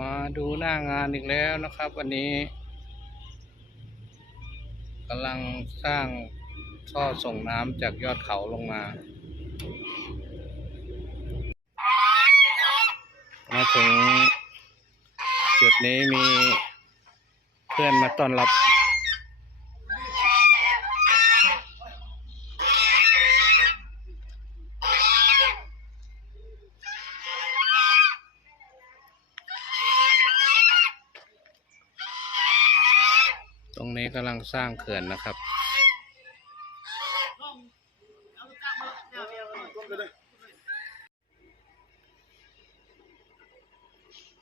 มาดูหน้างานอีกแล้วนะครับ วันนี้กำลังสร้างท่อส่งน้ำจากยอดเขาลงมา มาถึงจุดนี้มีเพื่อนมาต้อนรับ ตรงนี้กำลังสร้างเขื่อนนะครับ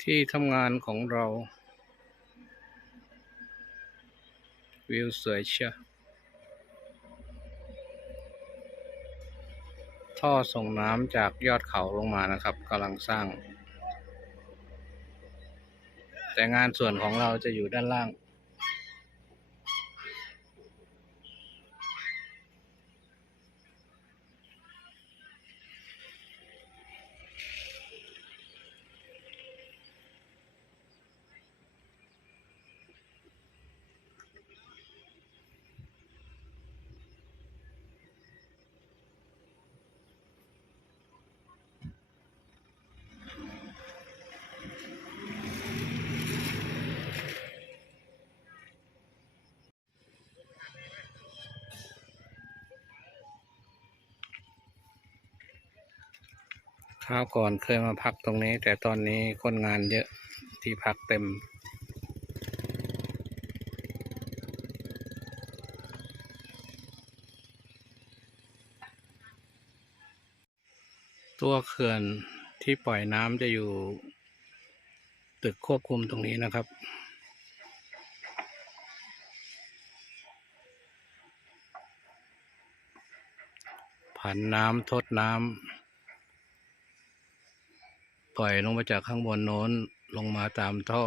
ที่ทำงานของเรา วิวสวยเชียท่อส่งน้ำจากยอดเขาลงมานะครับกำลังสร้าง แต่งานส่วนของเราจะอยู่ด้านล่าง คราวก่อนเคยมาพักตรงนี้ แต่ตอนนี้คนงานเยอะที่พักเต็ม ตัวเขื่อนที่ปล่อยน้ำจะอยู่ ตึกควบคุมตรงนี้นะครับผันน้ำทดน้ำ ปล่อยลงมาจากข้างบนโน้นลงมาตามท่อ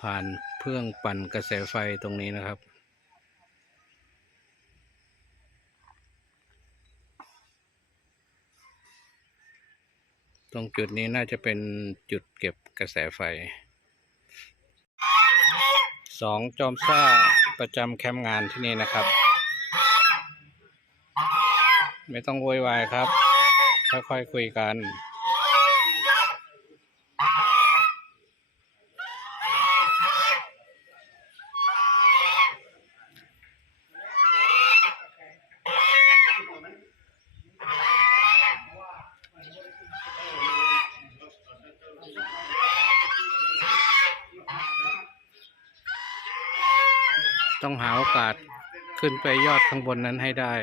ผ่านเครื่องปั่นกระแสไฟตรงนี้นะครับตรงจุดนี้น่าจะเป็นจุดเก็บกระแสไฟสองจอมซ่าประจำแคมป์งานที่นี่นะครับ ไม่ต้องโวยวายครับ ค่อยๆคุยกัน ต้องหาโอกาสขึ้นไปยอดข้างบนนั้นให้ได้